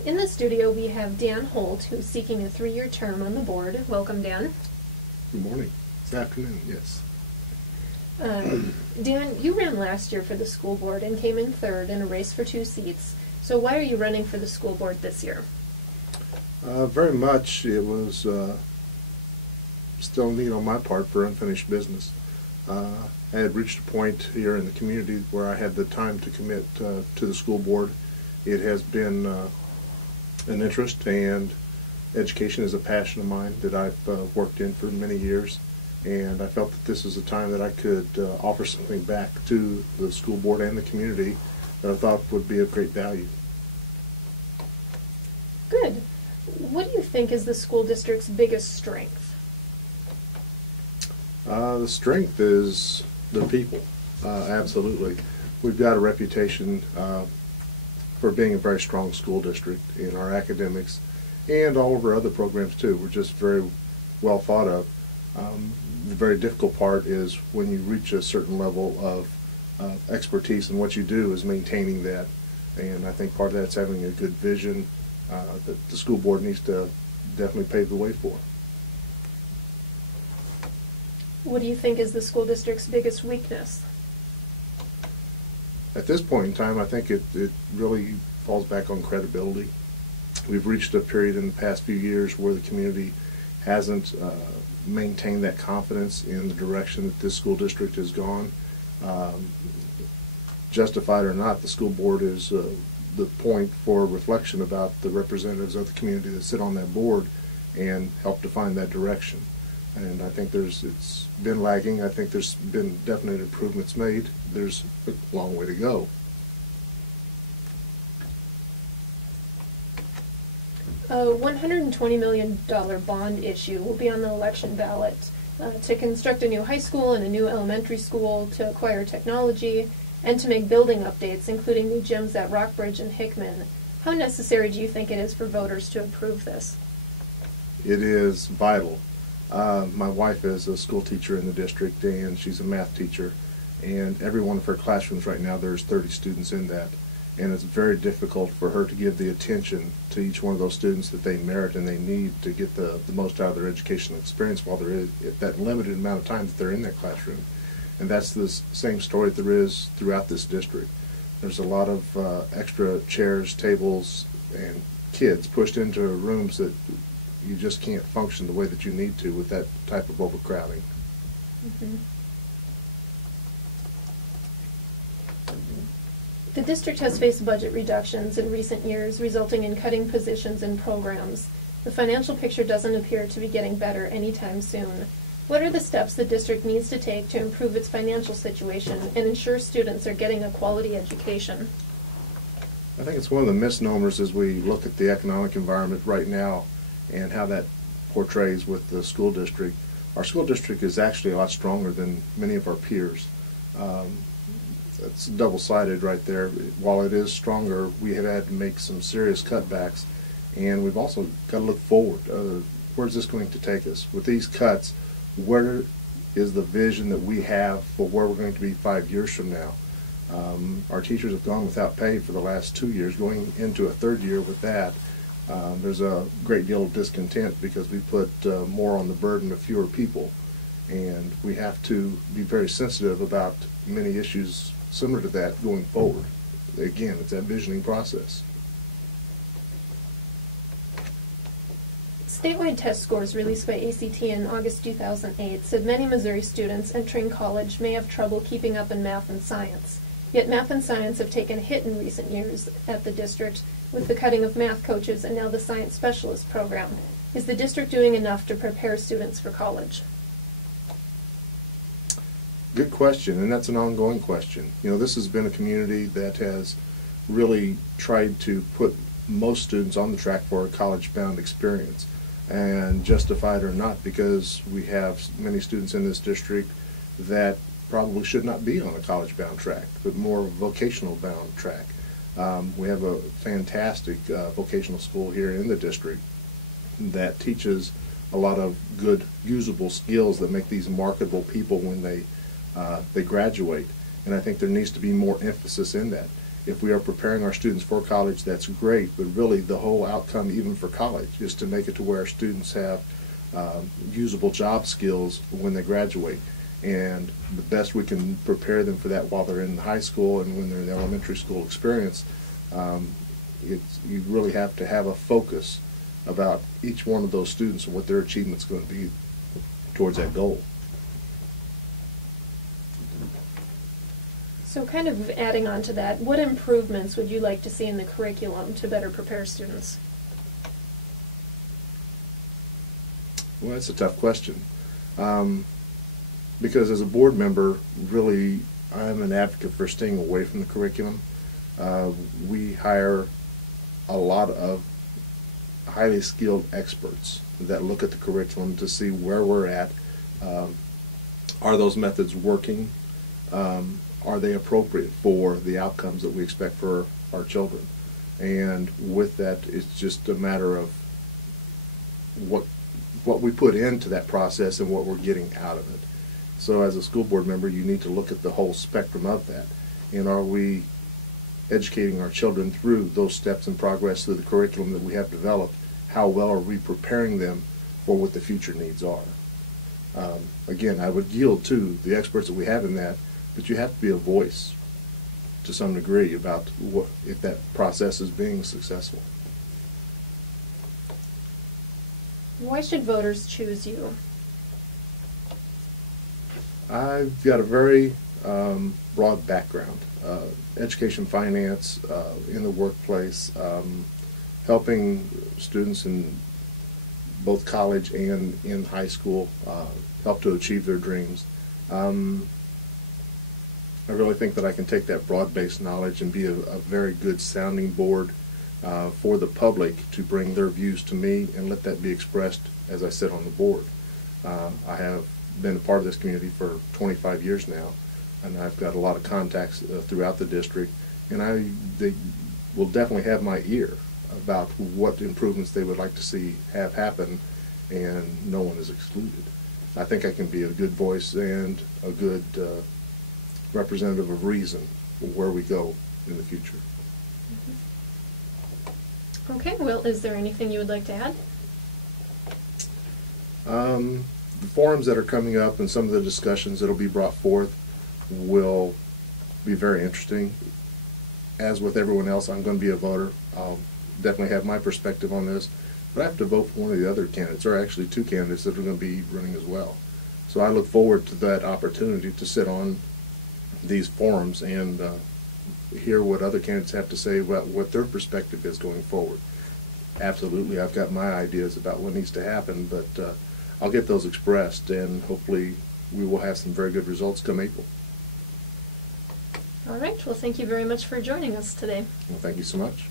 In the studio we have Dan Holt, who's seeking a 3-year term on the board. Welcome, Dan. Good morning. It's afternoon, yes. Dan, you ran last year for the school board and came in third in a race for 2 seats. So why are you running for the school board this year? Very much it was still a need on my part for unfinished business. I had reached a point here in the community where I had the time to commit to the school board. It has been an interest, and education is a passion of mine that I've worked in for many years, and I felt that this was a time that I could offer something back to the school board and the community that I thought would be of great value. Good. What do you think is the school district's biggest strength? The strength is the people, absolutely. We've got a reputation for being a very strong school district in our academics and all of our other programs too. We're just very well thought of. The very difficult part is when you reach a certain level of expertise, and what you do is maintaining that. And I think part of that's having a good vision that the school board needs to definitely pave the way for. What do you think is the school district's biggest weakness? At this point in time, I think it really falls back on credibility. We've reached a period in the past few years where the community hasn't maintained that confidence in the direction that this school district has gone. Justified or not, the school board is the point for reflection about the representatives of the community that sit on that board and help define that direction. And I think it's been lagging. I think there's been definite improvements made. There's a long way to go. A $120 million bond issue will be on the election ballot to construct a new high school and a new elementary school, to acquire technology, and to make building updates, including new gyms at Rockbridge and Hickman. How necessary do you think it is for voters to approve this? It is vital. My wife is a school teacher in the district, and she's a math teacher, and every one of her classrooms right now, there's 30 students in that, and it's very difficult for her to give the attention to each one of those students that they merit and they need to get the most out of their educational experience while they're at that limited amount of time that they're in that classroom. And that's the same story that there is throughout this district. There's a lot of extra chairs, tables, and kids pushed into rooms that you just can't function the way that you need to with that type of overcrowding. Mm-hmm. The district has faced budget reductions in recent years, resulting in cutting positions and programs. The financial picture doesn't appear to be getting better anytime soon. What are the steps the district needs to take to improve its financial situation and ensure students are getting a quality education? I think it's one of the misnomers as we look at the economic environment right now and how that portrays with the school district. Our school district is actually a lot stronger than many of our peers. It's double-sided right there. While it is stronger, we have had to make some serious cutbacks, and we've also got to look forward. Where's this going to take us? With these cuts, where is the vision that we have for where we're going to be 5 years from now? Our teachers have gone without pay for the last 2 years, going into a third year with that. There's a great deal of discontent because we put more on the burden of fewer people, and we have to be very sensitive about many issues similar to that going forward. Again, it's that visioning process. Statewide test scores released by ACT in August 2008 said many Missouri students entering college may have trouble keeping up in math and science. Yet math and science have taken a hit in recent years at the district with the cutting of math coaches and now the science specialist program. Is the district doing enough to prepare students for college? Good question, and that's an ongoing question. You know, this has been a community that has really tried to put most students on the track for a college-bound experience, and justified or not, because we have many students in this district that probably should not be on a college-bound track, but more of a vocational-bound track. We have a fantastic vocational school here in the district that teaches a lot of good, usable skills that make these marketable people when they graduate. And I think there needs to be more emphasis in that. if we are preparing our students for college, that's great, but really the whole outcome, even for college, is to make it to where our students have usable job skills when they graduate. And the best we can prepare them for that while they're in high school and when they're in the elementary school experience, you really have to have a focus about each one of those students and what their achievement's going to be towards that goal. So kind of adding on to that, what improvements would you like to see in the curriculum to better prepare students? Well, that's a tough question. Because as a board member, really, I'm an advocate for staying away from the curriculum. We hire a lot of highly skilled experts that look at the curriculum to see where we're at. Are those methods working? Are they appropriate for the outcomes that we expect for our children? And with that, it's just a matter of what we put into that process and what we're getting out of it. So as a school board member, you need to look at the whole spectrum of that. And are we educating our children through those steps and progress through the curriculum that we have developed? How well are we preparing them for what the future needs are? Again, I would yield to the experts that we have in that, but you have to be a voice to some degree about what, if that process is being successful. Why should voters choose you? I've got a very broad background. Education, finance, in the workplace, helping students in both college and in high school help to achieve their dreams. I really think that I can take that broad-based knowledge and be a very good sounding board for the public to bring their views to me and let that be expressed as I sit on the board. I have been a part of this community for 25 years now, and I've got a lot of contacts throughout the district, and they will definitely have my ear about what improvements they would like to see have happen, and no one is excluded. I think I can be a good voice and a good representative of reason where we go in the future. Mm-hmm. Okay, well, is there anything you would like to add? The forums that are coming up and some of the discussions that will be brought forth will be very interesting. As with everyone else, I'm going to be a voter. I'll definitely have my perspective on this, but I have to vote for one of the other candidates, or actually two candidates that are going to be running as well. So I look forward to that opportunity to sit on these forums and hear what other candidates have to say about what their perspective is going forward. Absolutely, I've got my ideas about what needs to happen, but I'll get those expressed, and hopefully we will have some very good results come April. All right, well, thank you very much for joining us today. Well, thank you so much.